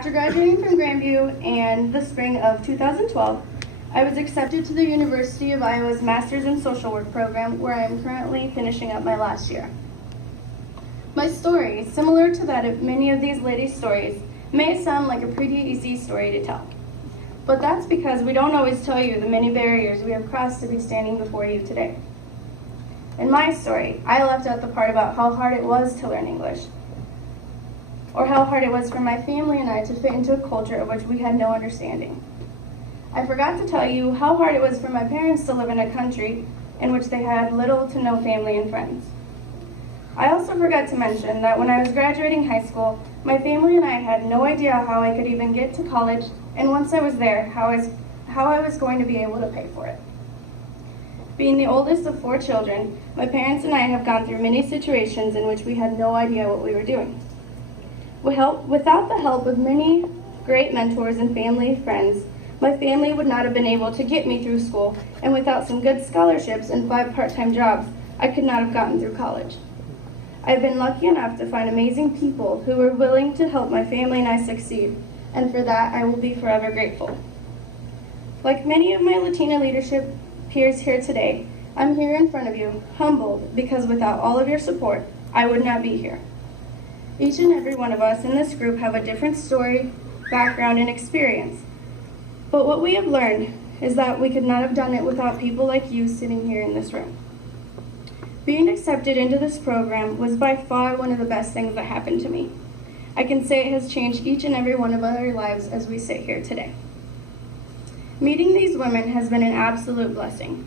After graduating from Grandview in the spring of 2012, I was accepted to the University of Iowa's Master's in Social Work program, where I am currently finishing up my last year. My story, similar to that of many of these ladies' stories, may sound like a pretty easy story to tell. But that's because we don't always tell you the many barriers we have crossed to be standing before you today. In my story, I left out the part about how hard it was to learn English, or how hard it was for my family and I to fit into a culture of which we had no understanding. I forgot to tell you how hard it was for my parents to live in a country in which they had little to no family and friends. I also forgot to mention that when I was graduating high school, my family and I had no idea how I could even get to college, and once I was there, how I was going to be able to pay for it. Being the oldest of 4 children, my parents and I have gone through many situations in which we had no idea what we were doing. Without the help of many great mentors and family friends, my family would not have been able to get me through school, and without some good scholarships and 5 part-time jobs, I could not have gotten through college. I've been lucky enough to find amazing people who were willing to help my family and I succeed, and for that I will be forever grateful. Like many of my Latina leadership peers here today, I'm here in front of you, humbled, because without all of your support, I would not be here. Each and every one of us in this group have a different story, background, and experience. But what we have learned is that we could not have done it without people like you sitting here in this room. Being accepted into this program was by far one of the best things that happened to me. I can say it has changed each and every one of our lives as we sit here today. Meeting these women has been an absolute blessing.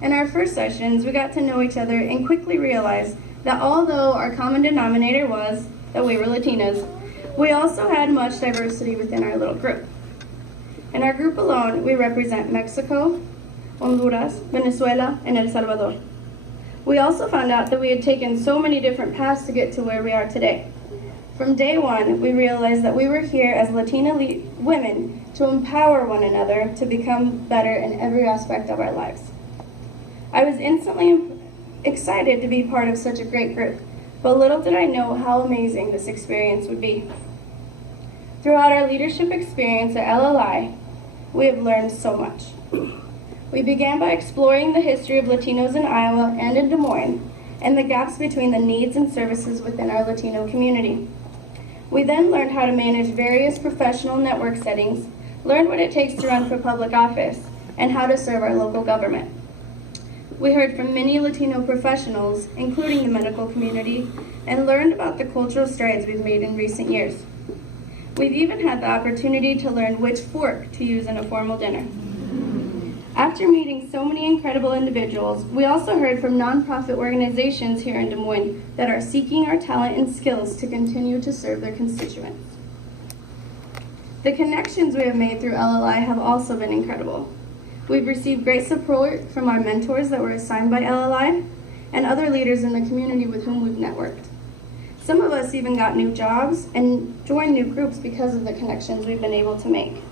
In our first sessions, we got to know each other and quickly realized that although our common denominator was that we were Latinas, we also had much diversity within our little group. In our group alone, we represent Mexico, Honduras, Venezuela, and El Salvador. We also found out that we had taken so many different paths to get to where we are today. From day one, we realized that we were here as Latina women to empower one another to become better in every aspect of our lives. I was instantly excited to be part of such a great group, but little did I know how amazing this experience would be. Throughout our leadership experience at LLI, we have learned so much. We began by exploring the history of Latinos in Iowa and in Des Moines, and the gaps between the needs and services within our Latino community. We then learned how to manage various professional network settings, learned what it takes to run for public office, and how to serve our local government. We heard from many Latino professionals, including the medical community, and learned about the cultural strides we've made in recent years. We've even had the opportunity to learn which fork to use in a formal dinner. After meeting so many incredible individuals, we also heard from nonprofit organizations here in Des Moines that are seeking our talent and skills to continue to serve their constituents. The connections we have made through LLI have also been incredible. We've received great support from our mentors that were assigned by LLI and other leaders in the community with whom we've networked. Some of us even got new jobs and joined new groups because of the connections we've been able to make.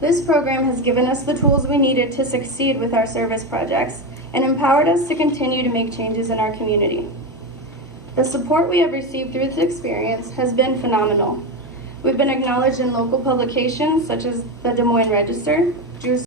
This program has given us the tools we needed to succeed with our service projects and empowered us to continue to make changes in our community. The support we have received through this experience has been phenomenal. We've been acknowledged in local publications such as the Des Moines Register,